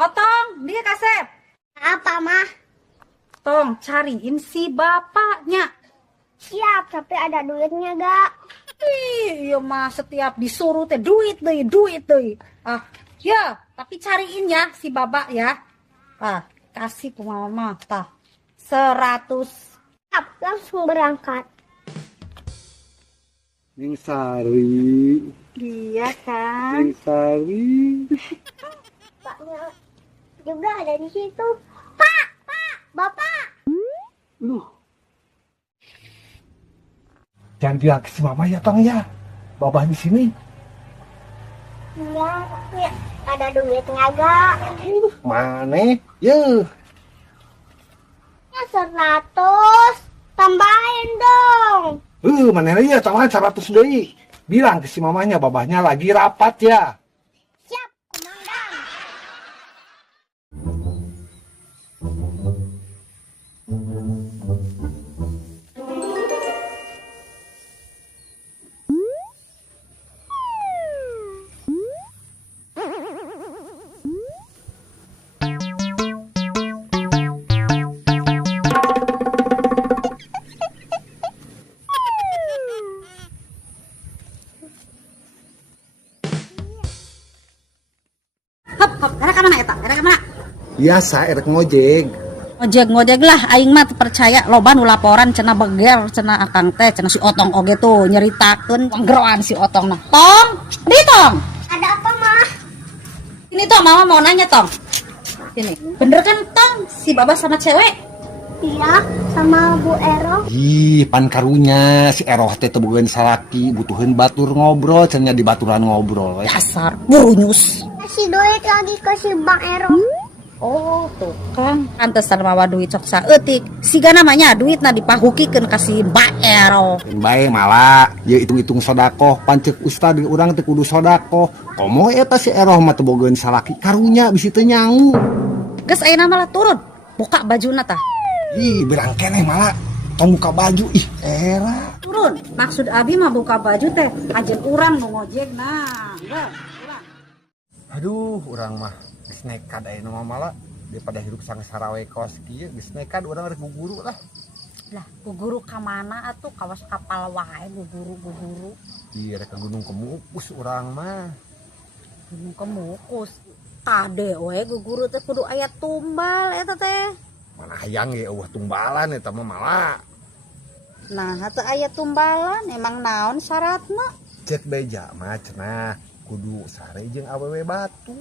Otong, dia kasep. Apa, Mah? Tong, cariin si bapaknya. Siap, tapi ada duitnya gak? Iya mah setiap disuruh teh duit deh. Ah, ya, tapi cariin ya si bapak ya. Ah, kasih ke mama tah. 100. Siap, langsung berangkat. Neng Sari, Iya kan? Neng Sari. Paknya juga ada di situ. Pak, Bapak. Loh. Jangan bilang ke si mama ya, Tong ya. Babah di sini. Enggak, tapi ada duitnya gak? Mana? Ye. Ya 100. Tambahin dong. Mana ya, tambahan 100 deui. Bilang ke si mamanya, babahnya lagi rapat ya. Siap, komandan. Hop, hop, era ka mana eta? Era ka mana? Biasa, erek ngojek. Ngojek lah aing mah teu percaya loba nu laporan cenah beger cenah akang teh cenah si Otong oge tuh nyeritakeun panggeroan si Otong nah. Tong, di Tong. Ada apa, Mah? Ini Tong, mama mau nanya Tong. Ini, bener kan Tong si Baba sama cewek? Iya, sama Bu Ero. Ih, pan karunya si Eroh teh tebogan salaki butuhin batur ngobrol, cenanya di baturan ngobrol. Dasar burunyus. Kasih duit lagi ke si Bang Ero. Oh, tuh kan. Pantesan mawa duit sok saeutik. Siga namanya duit na dipahukikeun ka si Mbak Ero. Bae malah, ya hitung-hitung sodakoh, pancek ustad di urang teh kudu sodakoh. Komo eta si Eroh mah tebogan salaki karunya bisi teu nyangu. Geus ayeuna malah turun. Buka bajuna tah. Ih, berang keneh malah. Tong buka baju, ih, era. Turun. Maksud abi mah buka baju teh ajeun urang nu ngojek nah. Urang. Aduh, urang mah geus nekat aya mah malah daripada hidup sang sarawe kos kieu geus nekat urang rek guguru lah. Lah, guguru ka mana atuh? Kawas kapal wae guguru. Iya rek ke Gunung Kemukus urang mah. Gunung Kemukus. Kade we guguru teh kudu aya tumbal eta teh. Mana hayang ge eueuh tumbalan eta mah malah. Nah, atuh aya tumbalan emang naon syaratna? Cek beja mah cenah kudu sare jeung awewe batur.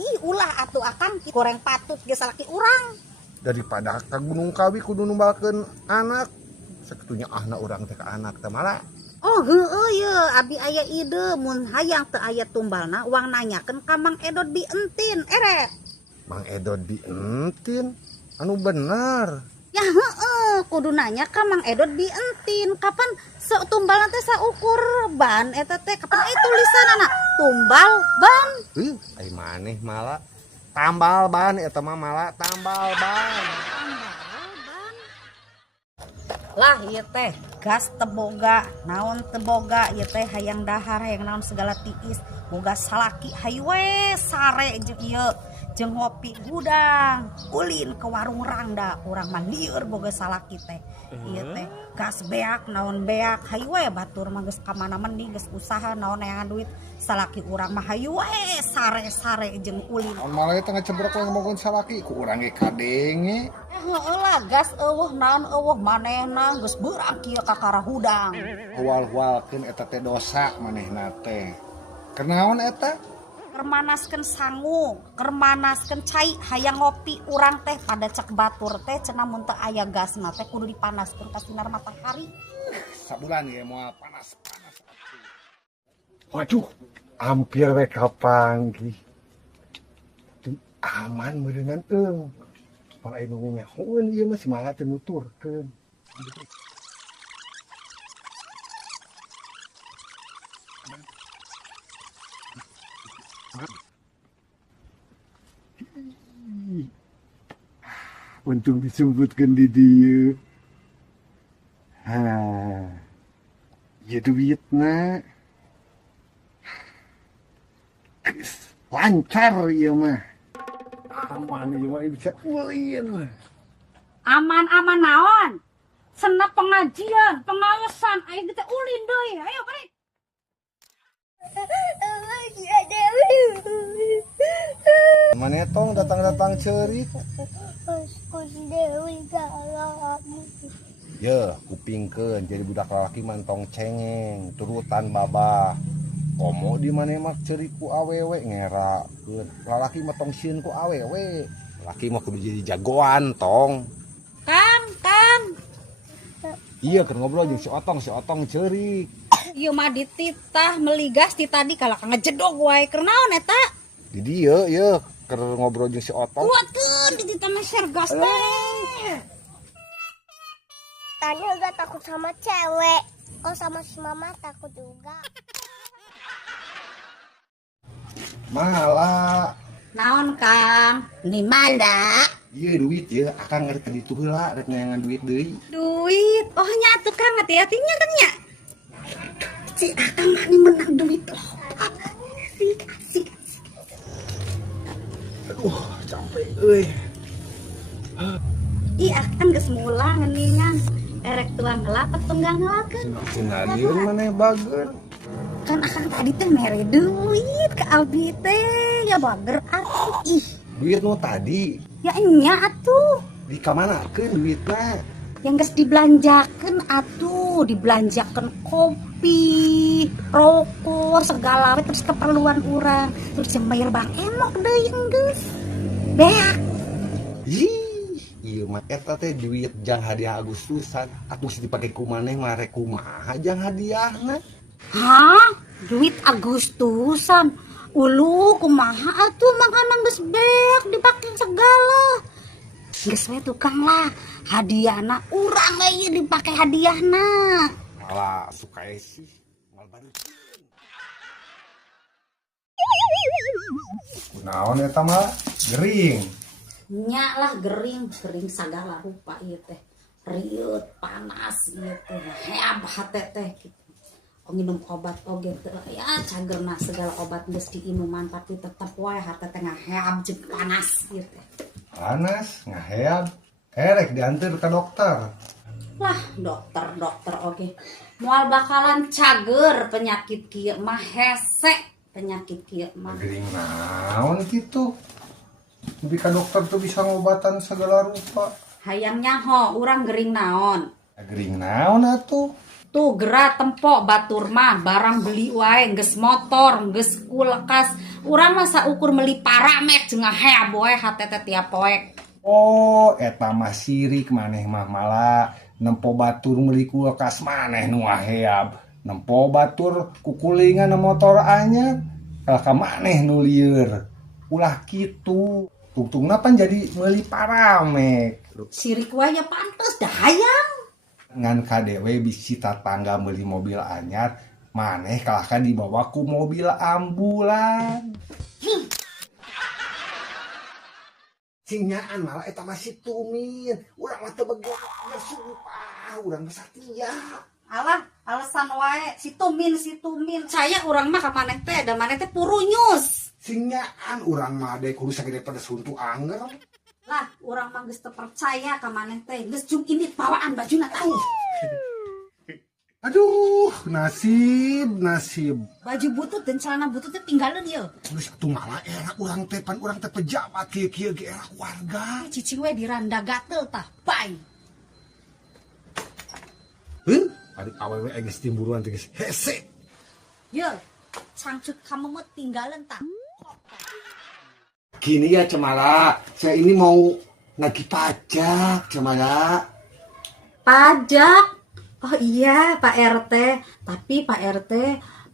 Ih, ulah atuh akan goreng patut ge salaki urang. Daripada ka Gunung Kawi kudu numbalkeun anak. Sakitu ahna urang teh ka anak teh malah. Oh, heueuh ye, abi aya ide mun hayang teu aya tumbalna uang nanyakeun ka Mang Edot dientin, ere. Mang Edot dientin anu bener. Ya heeh, kudu nanya ka Mang Edot dientin. Kapan setumbalna teh saukur ban eta teh? Kapan tulisanana tumbal ban? Ai maneh malah tambal ban eta mah malah tambal ban. Lah ieu teh gas teboga, naon teboga ieu teh hayang dahar, hayang naon segala tiis, boga salaki hayu we sare jeung ieu jeung ngopi gudang, ulin ke warung Rangda, urang mah lieur boga salaki teh. Ieu teh gas beak, naon beak, hayu we batur mah geus ka mana mending geus usaha naon neangan duit, salaki urang mah hayu we sare-sare jeung ulin. Naon malah teh ngecebrok ngomongkeun salaki ku urang ge kadenge. Heueuh lah gas eueuh naon eueuh manehna geus beurang kieu ka karahudang. Hual-hualkeun eta teh dosa manehna teh. Kenaon eta? Kermanaskeun sangu, kermanaskeun cai hayang ngopi urang teh pada cek batur teh cenah mun teu aya gas mah teh kudu dipanaskeun ka sinar matahari. Sabulan ya moal panas-panas. Waduh, hampir we kapanggih. Aman meureungan eung. Pal aya nu nyahoeun ieu mah simaha teh nuturkeun. Untung disebutkan di dieu. Ya duitna. Lancar ieu mah. Aman ieu mah bisa ulin. Aman-aman naon? Senep pengajian, pengawasan, ayo kita ulin deui. Ayo balik. Mana tong datang-datang ceurik. Kus Dewi galak. Ya, kupingkeun jadi budak lalaki mantong cengeng, turutan babah. Komo di mana mak ceurik ku awewe ngerakeun. Lalaki mah tong sieun ku awewe. Laki mah kudu jadi jagoan tong. Kang. Iya keur ngobrol jeung si Otong ceurik. Ieu mah dititah meligas ti tadi kalau ngejedog wae keur naon eta? Di dieu ye keur ngobrol jeung si Otong. Kuatkeun dititah mah share gas teh. Tanya gak takut sama cewek. Oh sama si mama takut juga. Malah. Naon Kang? Ni manda. Iya duit ya, akang ngerti di ditu heula rek ngeangan duit deui. Duit. Oh nya atuh Kang hati-hatinya kan nya. Si Akang mah ni menang duit loh. Asik. Aduh, capek euy. Ih Akang geus mulang ngeuningan. Erek tuang ngelapet tunggang ngelakeun. Sinadieun maneh bageun. Kan Akang tadi teh mere duit ke abdi teh. Ya bager atuh. Ih, Duit nu tadi ya nya atuh. di kamanakeun duitna? Yang geus dibelanjakeun atuh, dibelanjakeun kopi, rokok, segala we terus keperluan urang. Terus yang bayar Bang Emok deui geus. Beak. Ih, ieu mah eta teh duit jang hadiah Agustusan. Atuh geus dipake ku maneh mah rek kumaha jang hadiahna? Hah? Duit Agustusan? Ulu kumaha atuh makanan geus beak dipake segala. Geus we tukang lah. Hadiahna urang we ieu dipake hadiahna. Malah suka sih. Mal baru. Kunaon eta mah? Gering. Nya lah gering sagala rupa ieu teh. Riut, panas ieu teh. Heab hate teh kitu. Nginum obat oge teh ya cagerna segala obat geus diinuman tapi tetep wae hate teh ngaheab jeung panas ieu teh. Panas, ngaheab. Erek diantar ke dokter. Lah dokter oge. Moal bakalan cager penyakit kieu mah hese penyakit kieu mah. Gering naon gitu. Tapi ka dokter tuh bisa ngobatan segala rupa. Hayang nyaho urang gering naon? Gering naon atuh? Tuh gerak tempok batur mah barang beli wae geus motor geus kulkas urang mah saukur meuli paramek jeung ngaheab wae hate teh tiap poe. Oh, eta mah sirik maneh mah malah nempo batur meuli kulkas maneh nu ngaheab. Nempo batur kukulingan motor anyar ka maneh nu lieur. Ulah kitu. Tungtungna pan jadi meuli paramek. Sirik wae ya pantes dah hayang. Ngan kadewe bisi tatangga meuli mobil anyar maneh kalahkan dibawa ku mobil ambulan. Sinyaan malah eta masih tumin urang mah teu begoak sumpah urang mah satia. Alah alasan wae si tumin saya urang mah ka maneh teh da maneh teh purunyus. Sinyaan urang mah dek kudu sagede pada suntu anger. Lah urang mah geus teu percaya ka maneh teh geus jung ini bawaan bajuna tah. Aduh, nasib. Baju butut dan celana butut teh tinggalin ieu. Terus atuh malah era urang teh pan urang teh pejabat kieu ge era warga. Cicing we diranda gatel tah. Bye. Heuh, adik awewe geus timburuan teh geus hese. Ye, cangcut kamu mah tinggalin tah. Gini ya Cemala, saya ini mau nagih pajak Cemala. Pajak? Oh iya Pak RT, tapi Pak RT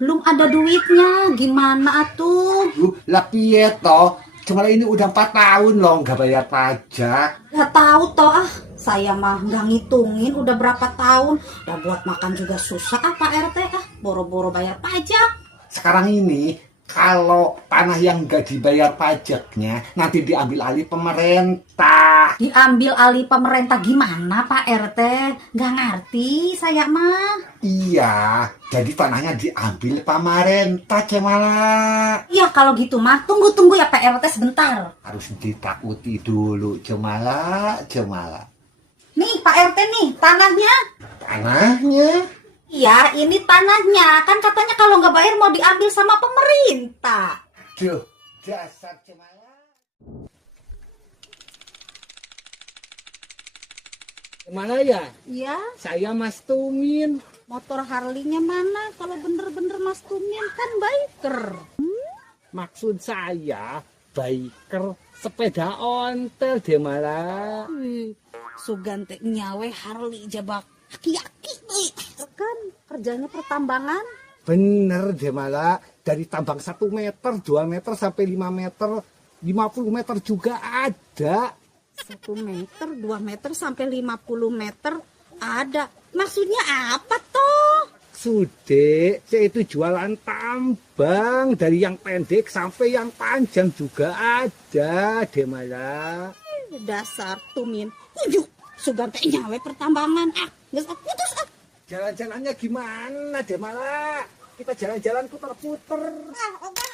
belum ada duitnya, gimana atuh? Lah piye toh? Cemala ini udah 4 tahun loh nggak bayar pajak. Gak tahu toh saya mah nggak ngitungin udah berapa tahun. Udah buat makan juga susah Pak RT boro-boro bayar pajak. Sekarang ini kalau tanah yang nggak dibayar pajaknya nanti diambil alih pemerintah. Diambil alih pemerintah gimana Pak RT? Nggak ngerti saya mah. Iya, jadi tanahnya diambil pemerintah Cemala. Ya kalau gitu mah tunggu ya Pak RT sebentar. Harus ditakuti dulu Cemala. Nih Pak RT nih tanahnya. Tanahnya? Iya ini tanahnya. Kan katanya kalau nggak bayar mau diambil sama pemerintah. Duh, dasar Cemala. Kemana ya? Iya. Saya Mas Tumin. Motor Harley-nya mana? Kalau bener-bener Mas Tumin kan biker. Maksud saya biker sepeda ontel deh malah. Sugante nyawe Harley jabak aki-aki kan kerjanya pertambangan. Bener deh malah. Dari tambang 1 meter, 2 meter sampai 5 meter, 50 meter juga ada. 1 meter, 2 meter sampai 50 meter ada. Maksudnya apa toh? Sude, saya itu jualan tambang dari yang pendek sampai yang panjang juga ada deh malah. Dasar Tumin. Ujuk, Sugante nyawe pertambangan. Geus putus ah. Jalan-jalannya gimana deh malah? Kita jalan-jalan puter-puter. Puter-puter.